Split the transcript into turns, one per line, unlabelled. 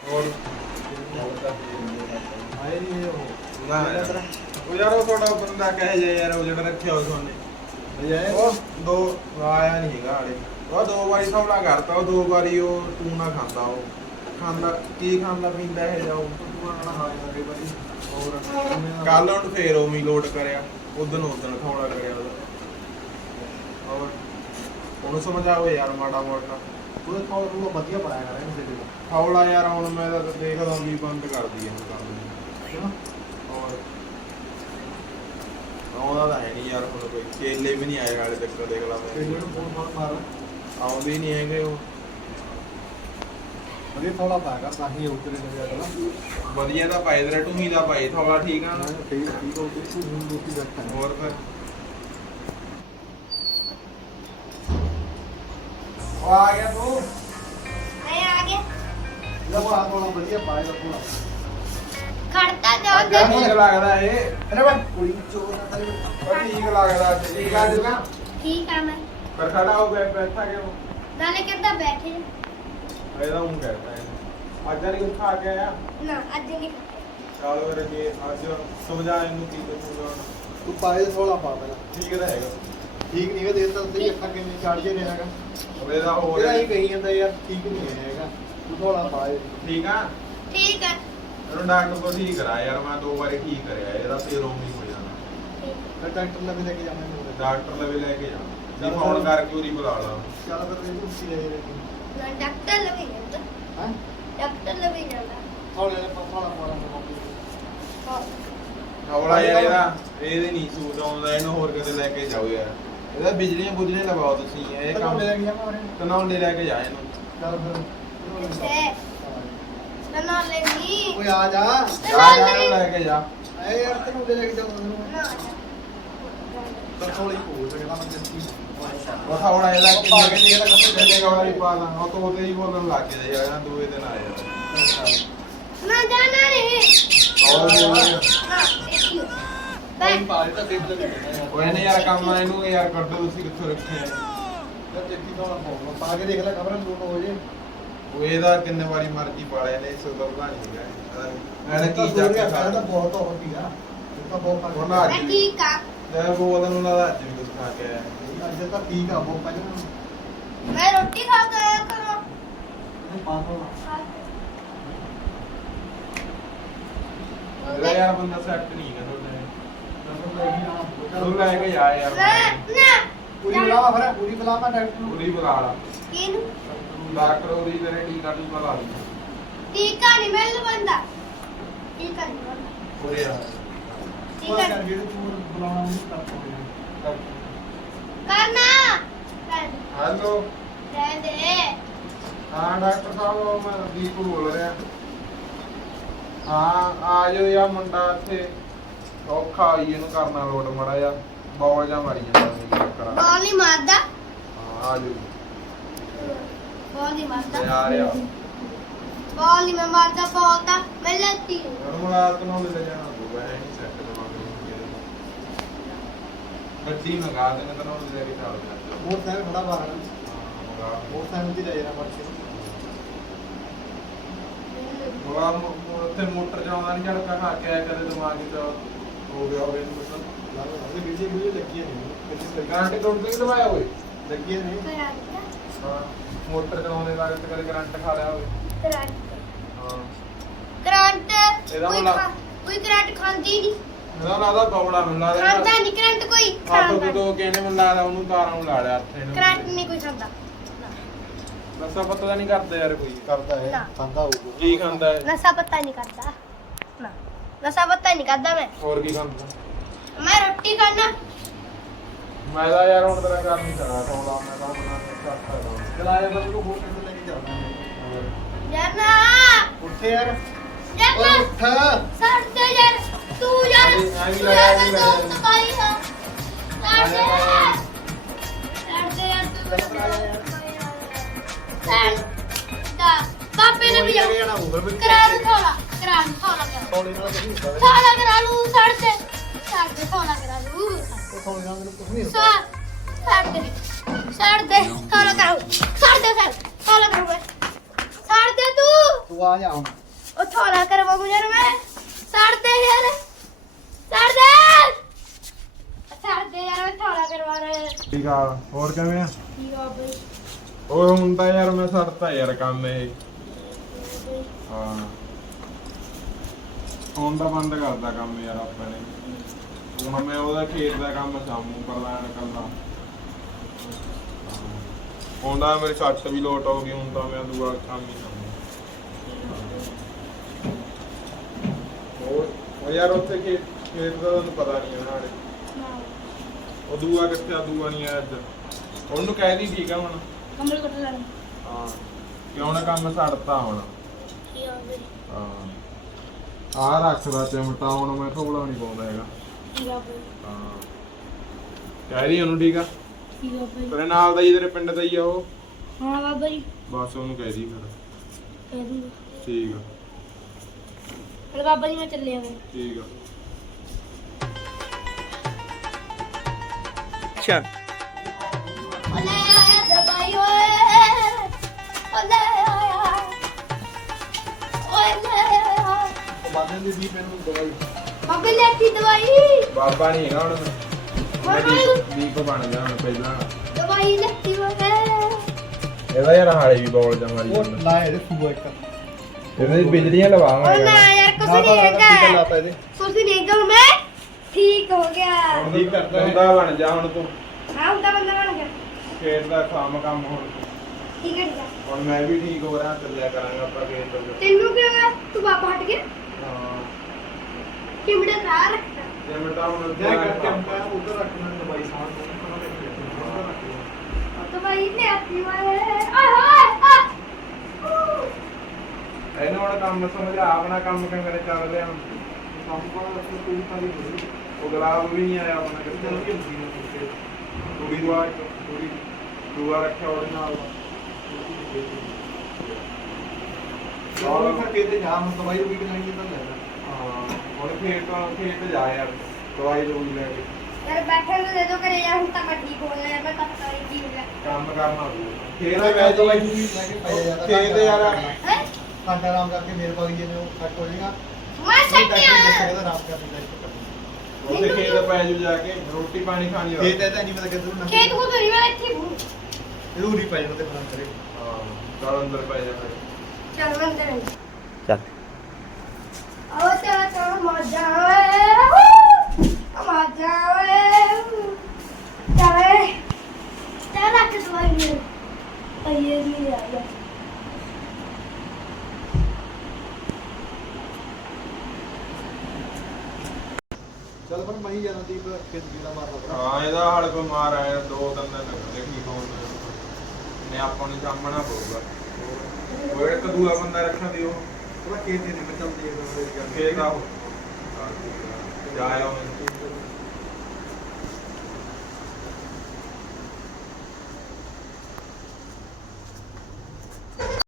ਹੋਰ
ਆਏ ਨਹੀਂ ਉਹ
ਨਾ ਉਹ ਯਾਰ ਉਹ ਤੁਹਾਡਾ ਬੰਦਾ ਕਹੇ ਜੇ ਯਾਰ ਉਹ ਜਿਹੜਾ ਰੱਖਿਆ ਉਸ ਉਹਨੇ
ਬਜਾਏ
ਉਹ ਦੋ ਆਇਆ ਨਹੀਂ ਹੈਗਾ ਹਾਲੇ ਉਹ ਦੋ ਵਾਰੀ ਥੋੜਾ ਕਰਤਾ ਉਹ ਦੋ ਵਾਰੀ ਉਹ ਤੂੰ ਨਾ ਖਾਂਦਾ ਉਹ ਖਾਂਦਾ ਕੀ ਖਾਂਦਾ ਪੀਂਦਾ ਇਹ ਜਾਓ
ਤੂੰ ਆਣਾ ਹਾਂ ਕਈ ਵਾਰੀ ਹੋਰ
ਕੱਲ ਉਹਨੂੰ ਫੇਰ ਉਵੇਂ ਲੋਡ ਕਰਿਆ ਉਦੋਂ ਖੌੜਾ ਕਰਿਆ ਉਹਦਾ ਹੋਰ ਉਹਨੂੰ ਸਮਝਾਓ ਯਾਰ ਮਾੜਾ ਮੋਟਾ
ਉਹ ਕੋਲ ਨੂੰ ਵਧੀਆ ਪੜਾਇਆ ਕਰ ਇਹਨੂੰ ਦੇ
ਖੌੜਾ ਯਾਰ ਹੁਣ ਮੈਂ ਤਾਂ ਦੇਖਦਾ ਵੀ ਬੰਦ ਕਰਦੀ ਹੈ ਹੁਣ ਕੰਮ
ਕਿਉਂ
ਹੋਰ ਆਉਂਦਾ ਤਾਂ ਹੈ ਨਹੀਂ ਯਾਰ ਹੁਣ ਕੋਈ ਕੇਲੇ ਵੀ ਨਹੀਂ ਆਏ ਹਾਲੇ ਤੱਕ ਦੇਖ ਲਾ
ਤੇ
ਮੈਂ
ਇਹਨੂੰ ਫੋਨ ਮਾਰ
ਆਉਂਦੇ ਹੀ ਨਹੀਂ ਹੈਗੇ ਉਹ
ਵਧੀਆ ਥੋੜਾ ਪਾਇਆ ਕਰ ਤਾਂ ਹੀ ਉਤਰੇ ਨੇ ਅਗਲਾ
ਵਧੀਆ ਤਾਂ ਪਾਏ ਤੇਰਾ ਟੂਹੀ ਦਾ ਪਾਏ ਥੋੜਾ ਠੀਕ ਆ ਨਾ
ਠੀਕ ਠੀਕ ਹੋ ਤੂੰ ਹੁਣ ਰੋਟੀ ਬੈਠਾ
ਹੋਰ ਫਿਰ ਉਹ ਆ ਗਿਆ ਤੂੰ
मैं आगे
ਲਵਾ ਥੋੜਾ ਵਧੀਆ ਪਾਇਆ ਥੋੜਾ
खड़ता जाओ
ਠੀਕ ਲੱਗਦਾ ਇਹ
ਅਰੇ ਬਣ ਕੁੜੀ ਚੋਰ ਨਾ ਕਰੇ
ਉਹ ਠੀਕ ਲੱਗਦਾ ਠੀਕ ਆ ਜੂਗਾ
ठीक है मैं
ਪਰ ਖੜਾ ਹੋ ਗਿਆ ਬੈਠਾ ਕਿਉਂ
नाले करता बैठे
ਇਹਦਾ ਹੁਣ ਕਹਿਤਾ ਹੈ ਅੱਜ ਵਾਲੀ ਖਾ ਕੇ ਆਇਆ
ना आज नहीं
ਚਲੋ ਫਿਰ ਜੇ ਅੱਜ ਸਮਝਾ ਇਹਨੂੰ ਕੀ ਦੱਸੂਗਾ
ਤੂੰ ਪਾਏ ਥੋੜਾ ਪਾ ਪਹਿਲਾਂ
ਠੀਕ ਤਾਂ ਹੈਗਾ
ਠੀਕ ਨਹੀਂ ਹੈ ਦੇਰ ਤਾਂ ਸਹੀ ਅੱਖਾਂ ਕਿੰਨੇ ਚੜ ਜੇ ਰਿਹਾ ਹੈਗਾ
ਉਹਦੇ ਦਾ ਹੋਰ
ਇਹਦਾ ਹੀ ਕਹੀ ਜਾਂਦਾ ਯਾਰ ਠੀਕ ਨਹੀਂ ਹੈਗਾ ਤੂੰ ਥੋੜਾ ਪਾਏ
ਠੀਕ ਆ
ठीक है
ਇਹਨੂੰ ਡਾਕਟਰ ਕੋਲ ਠੀਕ ਕਰਾ ਯਾਰ ਮੈਂ ਦੋ ਵਾਰੀ ਠੀਕ ਕਰਿਆ ਇਹਦਾ ਫੇਰ ਉਵੇਂ ਹੀ ਹੋ ਜਾਣਾ
ਮੈਂ ਡਾਕਟਰ ਨਾਲ ਵੀ ਲੈ ਕੇ ਜਾਣਾ ਹੈ
ਡਾਕਟਰ ਲਵੇ ਲੈ ਕੇ ਜਾ ਜੀ ਫੋਨ ਕਰਕੇ ਉਹਦੀ ਬੁਲਾ ਲਾ
ਚੱਲ ਫਿਰ ਇਹ ਕੁਰਸੀ ਲੈ ਰਹੇ
ना डॉक्टर लगे जाता
ਹਾਂ
डॉक्टर लगे जाता
ਥੋੜਾ ਜਿਹਾ ਥੋੜਾ ਪਾਣਾ
ਹੌਲਾ ਯਾਰ ਇਹਦੇ ਨਹੀਂ ਸੂਟ ਆਉਂਦਾ ਇਹਨੂੰ ਹੋਰ ਕਿਤੇ ਲੈ ਕੇ ਜਾਓ ਯਾਰ ਇਹਦਾ ਬਿਜਲੀਆਂ ਬੁਜਲੀਆਂ ਲਵਾਓ ਤੁਸੀਂ ਇਹ ਕੰਮ
ਲੈ ਗਿਆ ਮਾਰੇ
ਤਨੌਲੇ ਲੈ ਕੇ ਜਾ ਇਹਨੂੰ
ਚੱਲ ਫਿਰ
से ना लेनी
ਓਏ ਆ ਜਾ
ਜਾ ਇਹਨੂੰ ਲੈ ਕੇ ਜਾ
ਐ ਯਾਰ ਤੈਨੂੰ ਲੈ ਕੇ ਜਾਵਾਂ
ना
ਤਾਂ ਥੋੜੀ ਹੋ ਸਕਦਾ ਮੈਂ ਜੱਤੀ
ਉਹ ਹੌਲਾ ਇਹਦਾ ਕਿੰਨੇ ਕਿ ਜਿਹੜਾ ਕੱਪੜੇ ਚੱਲੇਗਾ ਵਾਲੀ ਪਾ ਲਾਂ ਉਹ ਤੋਂ ਉਹਦੇ ਹੀ ਬੋਲਣ ਲੱਗ ਗਿਆ ਯਾਰ ਦੂਏ ਦਿਨ ਆ ਯਾਰ
ना जाना रे
ਹੋਰ ਬੋਲ
ना देखियो
ਬਈ
बैठ
ਪਾਲੇ ਤਾਂ ਦੇਖ ਲੈ ਯਾਰ
ਉਹ ਇਹਨੇ ਯਾਰ ਕੰਮ ਇਹਨੂੰ ਯਾਰ ਕੱਢੋ ਤੁਸੀਂ ਕਿੱਥੋਂ ਰੱਖਿਆ
ਜੱਤੀ ਥੋੜਾ ਪਾਉਣਾ ਪਾ ਕੇ ਦੇਖ ਲੈ ਖਬਰ ਲੋਟ ਹੋ ਜੇ
ਉਹ ਇਹਦਾ ਕਿੰਨੇ ਵਾਰੀ ਮਰਜ਼ੀ ਪਾਲਿਆ ਨੇ ਸੁਧਰਦਾ ਨਹੀਂ ਹੈਗਾ ਇਹਨੇ ਕੀ ਚੱਕ ਕੇ
ਖਾਣਾ ਤਾਂ
ਖਾ
ਬਹੁਤ ਹੋ ਗਿਆ ਇਹ ਤਾਂ ਬਹੁਤ
ਉਹਨਾਂ
मैं
ਅੱਜ ਵੀ
ठीक है
ਲੈ ਬੋਲਣ ਨੂੰ ਲੱਗਦਾ ਅੱਜ ਵੀ ਕੁਝ ਖਾ ਕੇ ਆਇਆ
ਅੱਜ ਤਾਂ ਠੀਕ ਆ ਬਹੁਤ ਪਹਿਲਾਂ
मैं रोटी खा के आया करो
ਇਹ ਪਾਉਣਾ
ਇਹਦਾ ਯਾਰ ਬੰਦਾ ਸੈੱਟ ਨਹੀਂ ਹੈਗਾ ਤੂੰ ਲੈ ਕੇ ਜਾ ਯਾਰ
ना ना
ਪੂਰੀ ਬੁਲਾਵਾ ਫਿਰ ਪੂਰੀ ਬੁਲਾਵਾ ਡਾਕਟਰ ਨੂੰ
ਪੂਰੀ ਬੁਲਾ ਲਾ
किन
ਡਾਕਟਰ ਉਹਦੀ ਤੇਰੇ ਟੀਕਾ ਟੂਕਾ ਲਾ ਦੀ
टीका नहीं मिल बंदा टीका नहीं बंदा
ਪੂਰੇ ਆ
टीका
ਕਰ ਜਿਹੜੇ ਤੂੰ ਬੁਲਾਉਣਾ ਨਹੀਂ ਕਰ ਪਾਉਂਦੇ
करना कर
ਹੈਲੋ
दे दे
ਹਾਂ ਡਾਕਟਰ ਸਾਹਿਬ ਮੈਂ ਦੀਪ ਬੋਲ ਰਿਹਾ ਹਾਂ ਆ ਜਾਓ ਯਾ ਮੁੰਡਾ ਇੱਥੇ ਔਖਾ ਆਈ ਇਹਨੂੰ ਕਰਨਾ ਲੋਡ ਮੜਾ ਜਾ ਬੌਲ ਜਾ ਮਾਰੀ ਜਾਂਦਾ ਸੀ ਕਰਾ
बॉल नहीं मारदा
ਹਾਂ ਆ ਜਾਓ
बॉल नहीं मारदा
ਆ ਰਿਹਾ
बॉल नहीं मैं मारदा बॉल ता मैं लेती हूं
ਹੁਣ ਮੁਲਾਕਾਤ ਨੂੰ ਲੈ ਜਾਣਾ ਹੋਊਗਾ ਹੈ ਨਹੀਂ ਸੈੱਟ ਕਰਵਾਉਣੀ ਗੱਡੀ ਮੰਗਾ ਦੇਣਾ ਤਾਂ ਉਹਨੂੰ ਲੈ ਕੇ ਚੱਲ ਜਾ
ਹੋਰ ਸਾਹਿਬ ਖੜਾ ਬਾਹਰ
ਮੰਗਾ
ਹੋਰ ਸਾਹਿਬ ਦੀ ਲੈ ਜਾਣਾ ਮਰਜ਼ੀ
ਉੱਥੇ ਮੋਟਰ ਚਲਾਉਂਦਾ ਨਹੀਂ ਝੜਕਾ ਖਾ ਕੇ ਆਇਆ ਕਦੇ ਦਿਮਾਗ 'ਚ ਹੋ ਗਿਆ ਹੋਵੇ ਇਹਨੂੰ ਕੁਛ
ਲੱਗਦਾ ਵੀਡੀਓ ਲੱਗੀਆਂ ਨੇ ਕਿੱਥੇ
ਕਰੰਟ ਟੁੱਟ ਨਹੀਂ ਦਵਾਇਆ ਹੋਵੇ
ਲੱਗੀਆਂ ਨੇ
करांटा
ਹਾਂ ਮੋਟਰ ਚਲਾਉਂਦੇ ਲੱਗ ਤੇ ਕਦੇ ਕਰੰਟ ਖਾ ਲਿਆ ਹੋਵੇ
करांटा
ਹਾਂ
करंट
ਇਹਦਾ
कोई
ਮਤਲਬ-
कोई करंट खांदी नहीं
ਇਹਦਾ ਲੱਗਦਾ ਬੌੜਾ ਮੈਨੂੰ ਲੱਗਦਾ
खांदा नहीं करंट कोई
ਹੱਥ
खांदा
ਤੋਂ ਕਹਿੰਦੇ ਮੈਨੂੰ ਲੱਗਦਾ ਉਹਨੂੰ ਤਾਰਾਂ ਨੂੰ ਲਾ ਲਿਆ ਹੱਥ ਇਹਨੂੰ
करंट नहीं कोई खांदा
ਨਸ਼ਾ ਪਤਾ ਤਾਂ ਨਹੀਂ ਕਰਦਾ ਯਾਰ ਕੋਈ
ਕਰਦਾ
ਨਾ।
ਹੈ ਖਾਂਦਾ ਹੋਊਗਾ
ਕੀ ਖਾਂਦਾ ਹੈ
नशा पत्ता नहीं करता ना नशा पत्ता नहीं करता मैं
ਹੋਰ ਕੀ ਖਾਂਦਾ
मैं रोटी खाना
ਮੈਂ ਤਾਂ ਯਾਰ ਹੁਣ ਤੇਰਾ ਕਰ ਨਹੀਂ ਸਕਦਾ ਸੌਂਦਾ ਮੈਂ ਤਾਂ ਬਣਾ ਕੇ ਕਰਤਾ ਦਾ
ਚਲਾਇਆ ਤਾਂ ਤੂੰ ਹੋਰ ਕਿੱਥੇ ਲੈ ਕੇ ਜਾਣਾ
जाना
ਉੱਠੇ ਯਾਰ
जाना
ਓਏ ਉੱਠ
सर दे यार तू यार
अभी
तू
लगा,
यार
अभी
तो
लगा।
भाई हो सर दे यार तू सर दा पापे ने भी जाओ
ਜਾਣਾ ਹੋਊਗਾ ਵੀ
करा लूं थोड़ा करा
ਥੋੜੇ ਨਾਲ ਕੁਝ ਨਹੀਂ ਹੁੰਦਾ
थोड़ा करा लूं सर दे थोड़ा करा लूं
ਥੋੜੇ ਨਾਲ ਮੈਨੂੰ ਕੁਝ ਨਹੀਂ ਹੁੰਦਾ
सर दे थोड़ा करो सर दे थोड़ा करो सर दे तू
ਤੂੰ ਆ ਜਾ ਹੁਣ
ਉਹ ਥੋੜਾ ਕਰਵਾਉਂ ਯਾਰ ਮੈਂ ਛੱਡ ਦੇ ਯਾਰ ਛੱਡ ਦੇ ਯਾਰ ਮੈਂ ਥੋੜਾ ਕਰਵਾ ਰਿਹਾ
ਠੀਕ ਆ ਹੋਰ ਕਿਵੇਂ ਆ
ਠੀਕ ਆ ਬਈ
ਓਏ ਹੁਣ ਤਾਂ ਯਾਰ ਮੈਂ ਛੱਡਤਾ ਯਾਰ ਕੰਮ ਇਹ ਹਾਂ ਹੁਣ ਤਾਂ ਬੰਦ ਕਰਦਾ ਕੰਮ ਯਾਰ ਆਪਾਂ ਨੇ ਹੁਣ ਮੈਂ ਉਹਦਾ ਖੇਤ ਦਾ ਕੰਮ ਸਾਮੂ ਕਰਵਾਉਣ ਕੱਲਾ ਹੁਣ ਤਾਂ ਮੇਰੀ ਸੱਟ ਵੀ ਲੋਟ ਹੋ ਗਈ ਹੁਣ ਤਾਂ ਮੈਂ ਦੂਆ ਕੰਮ ਹੀ ਸਾਮੂ ਉਹ ਯਾਰ ਉੱਥੇ ਖੇਤ ਦਾ ਤੁਹਾਨੂੰ ਪਤਾ ਨਹੀਂ ਹੈ ਨਾਲੇ ਉਹ ਦੂਆ ਕਿੱਥੇ ਆ ਦੂਆ ਨਹੀਂ ਆਇਆ ਅੱਜ ਉਹਨੂੰ ਕਹਿ ਦੀ ਠੀਕ ਆ ਹੁਣ
ਕਮਲ ਕੱਟ ਲੈਣਾ
ਹਾਂ ਕਿਉਂ ਨਾ ਕੰਮ ਛੱਡਤਾ ਹੁਣ
ਠੀਕ ਆ ਬਈ
ਹਾਂ ਆ ਰੱਖਦਾ ਚਿਮਟਾ ਹੁਣ ਮੈਂ ਥੋੜਾ ਨਹੀਂ ਪਾਉਂਦਾ ਹੈਗਾ
ਠੀਕ ਆ ਬਈ
ਹਾਂ ਕਹਿ ਰਹੀ ਉਹਨੂੰ ਠੀਕ ਆ
ਠੀਕ ਆ ਬਈ
ਤੇਰੇ ਨਾਲ ਦਾ ਹੀ ਤੇਰੇ ਪਿੰਡ ਦਾ ਹੀ ਆ ਉਹ
ਹਾਂ ਬਾਬਾ ਜੀ
ਬਸ ਉਹਨੂੰ ਕਹਿ ਦੀ ਫਿਰ
ਕਹਿ ਦੂੰਗਾ
ਠੀਕ ਆ
ਚਲ ਬਾਬਾ ਜੀ ਮੈਂ ਚੱਲਿਆ ਮੈਂ
ਠੀਕ ਆ
ਅੱਛਾ
ਓਲੇ ਆਇਆ ਦਵਾਈ ਓਏ ਓਲੇ ਆਇਆ ਓਲੇ ਆਇਆ
ਉਹ ਬਾਦਲ ਦੀ ਵੀ ਮੈਨੂੰ ਦਵਾਈ
ਬਾਬੇ ਲੈਤੀ ਦਵਾਈ
ਬਾਬਾ ਨਹੀਂ ਹੈਗਾ ਹੁਣ
ਬਾਬਾ
ਦੀਪ ਬਣ ਗਿਆ ਹੁਣ ਪਹਿਲਾਂ
ਦਵਾਈ ਲੈਤੀ ਓਏ
ਇਹਦਾ ਯਾਰ ਹਾਲੇ ਵੀ ਬੋਲ ਜਾ ਮਾਰੀ
ਉਹ ਲਾਏ ਦੇ ਸੂਆ ਇੱਕ
ਇਹਦੇ ਬਿਜਲੀਆਂ
ਓ
ਲਵਾਵਾਂਗੇ
ਨਾ ਯਾਰ ਕੁਛ
ਨਾ
ਨਹੀਂ
ਟੀਕਾ
ਹੈਗਾ
ਲਾਤਾ ਇਹਦੇ
ਕੁਛ ਨਹੀਂ ਹੈਗਾ ਹੁਣ ਮੈਂ ਠੀਕ ਹੋ ਗਿਆ
ਹੁਣ ਦੀ ਬੰਦਾ ਬਣ ਜਾ ਹੁਣ ਤੂੰ
ਹਾਂ ਹੁੰਦਾ ਬੰਦਾ ਬਣ ਗਿਆ
ਖੇਤ ਦਾ ਕੰਮ ਹੁਣ
ਠੀਕ ਹੈ ਜਾ
ਹੁਣ ਮੈਂ ਵੀ ਠੀਕ ਹੋ ਰਿਹਾ ਚੱਲਿਆ ਕਰਾਂਗਾ ਆਪਾਂ ਖੇਤ ਤੋਂ
ਤੈਨੂੰ ਕੀ ਹੋਇਆ ਤੂੰ ਬਾਬਾ ਹਟ ਗਿਆ
ਹਾਂ
ਕਿਮੜਾ ਸਾਰ ਰੱਖਦਾ
ਜੇ ਮਿੰਟਾਂ ਹੁਣ
ਜਾ ਕਰਕੇ ਮੈਂ ਉਧਰ ਰੱਖਣਾ ਦਵਾਈ ਸਾਹ
ਦਵਾਈ ਲੈਤੀ ਓਏ ਆਏ ਹਾਏ
ਇਹਨੂੰ ਹੁਣ ਕੰਮ ਸਮਝਾ ਆਪਣਾ ਕੰਮ ਕਿਵੇਂ ਚੱਲ ਰਿਹਾ ਹੁਣ
ਕੰਮ ਕੋਲ ਕੋਈ ਸਾਰੀ ਹੋਈ
ਉਹ ਗੁਲਾਬ ਵੀ ਨਹੀਂ ਆਇਆ ਆਪਣਾ ਕਿੱਥੇ
ਚਲ ਵੀ ਹੁੰਦੀ ਹੈ
ਕੁੜੀ ਦੁਆ ਰੱਖਿਆ ਉਹਦੇ ਨਾਲ
ਚਲੋ ਫਿਰ ਕਿਤੇ ਜਾ ਹੁਣ ਦਵਾਈ ਵੀ ਲੈਣੀ ਤਾਂ ਲੈ ਲੈ
ਹਾਂ ਹੁਣ ਖੇਤ ਜਾ ਯਾਰ ਦਵਾਈ ਦੂਈ ਲੈ ਕੇ
ਯਾਰ ਬੈਠੇ ਨੂੰ ਦੇ ਦੋ ਕਰੇ ਯਾਰ ਹੁਣ ਤਾਂ ਮੈਂ ਠੀਕ ਹੋ ਗਿਆ ਮੈਂ ਤਾਂ ਪਤਾ ਨਹੀਂ ਕੀ ਹੋ ਗਿਆ
ਕੰਮ ਕਰਨਾ ਖੇਤ
ਮੈਂ
ਮੈਂ
ਦਵਾਈ ਵੀ ਲੈ ਕੇ ਪੈ ਜਾਂਦਾ
ਖੇਤ ਯਾਰ
ਹੈ
ਘੰਟਾ ਆਰਾਮ ਕਰਕੇ ਮੇਰੇ ਕੋਲ ਹੀ ਨੇ ਉਹ ਕੱਟ ਹੋ ਜਾਏਗਾ
ਮੈਂ ਸੱਟਿਆ
ਇਹਦਾ ਆਰਾਮ ਕਰਕੇ ਬੈਠ
ਉੱਥੇ ਖੇਤ ਪੈ ਜੂ ਜਾ ਕੇ ਰੋਟੀ ਪਾਣੀ ਖਾਣੀ
ਖੇਤ ਹੈ ਤਾਂ ਨਹੀਂ ਪਤਾ ਕਿੱਧਰ ਨੂੰ
ਖੇਤ ਕੋ ਨਹੀਂ ਮੈਂ ਇੱਥੇ ਹੂੰ
ਜ਼ਰੂਰੀ ਪੈ ਜਾਂਦਾ ਤੇ ਫਰਾਂ ਕਰੇ
ਹਾਂ ਚੱਲ ਅੰਦਰ ਪੈ ਜਾ ਫਿਰ
ਚੱਲ ਮੈਂ ਅੰਦਰ
ਚੱਲ
ਆਓ ਤੇ ਮਜ਼ਾ ਓਏ ਮਜ਼ਾ ਓਏ ਚੱਲ ਰੱਖ ਦਵਾਈ ਮੇਰੇ ਪਈਏ ਨਹੀਂ ਆ ਗਿਆ
ਚੱਲ ਪਰ ਮੈਂ ਹੀ ਜਾਣਾ ਦੀਪ ਖੇਤ ਗੇੜਾ ਮਾਰਦਾ
ਹਾਂ ਇਹਦਾ ਹਾਲ ਕੋਈ ਮਾਰ ਆਇਆ 2-3 ਦਿਨ ਲੱਗਦੇ ਕੀ ਹੋਣ ਨੇ ਆਪਾਂ ਨੂੰ ਸਾਹਮਣਾ ਪਊਗਾ ਉਹ ਇੱਕ ਦੂਆ ਬੰਦਾ ਰੱਖਣ ਦੀ ਉਹ
ਉਹਦਾ ਖੇਤ ਦੇ ਨਹੀਂ ਚੱਲਦੀ ਹੈ
ਖੇਤ ਆ ਜਾਇਆ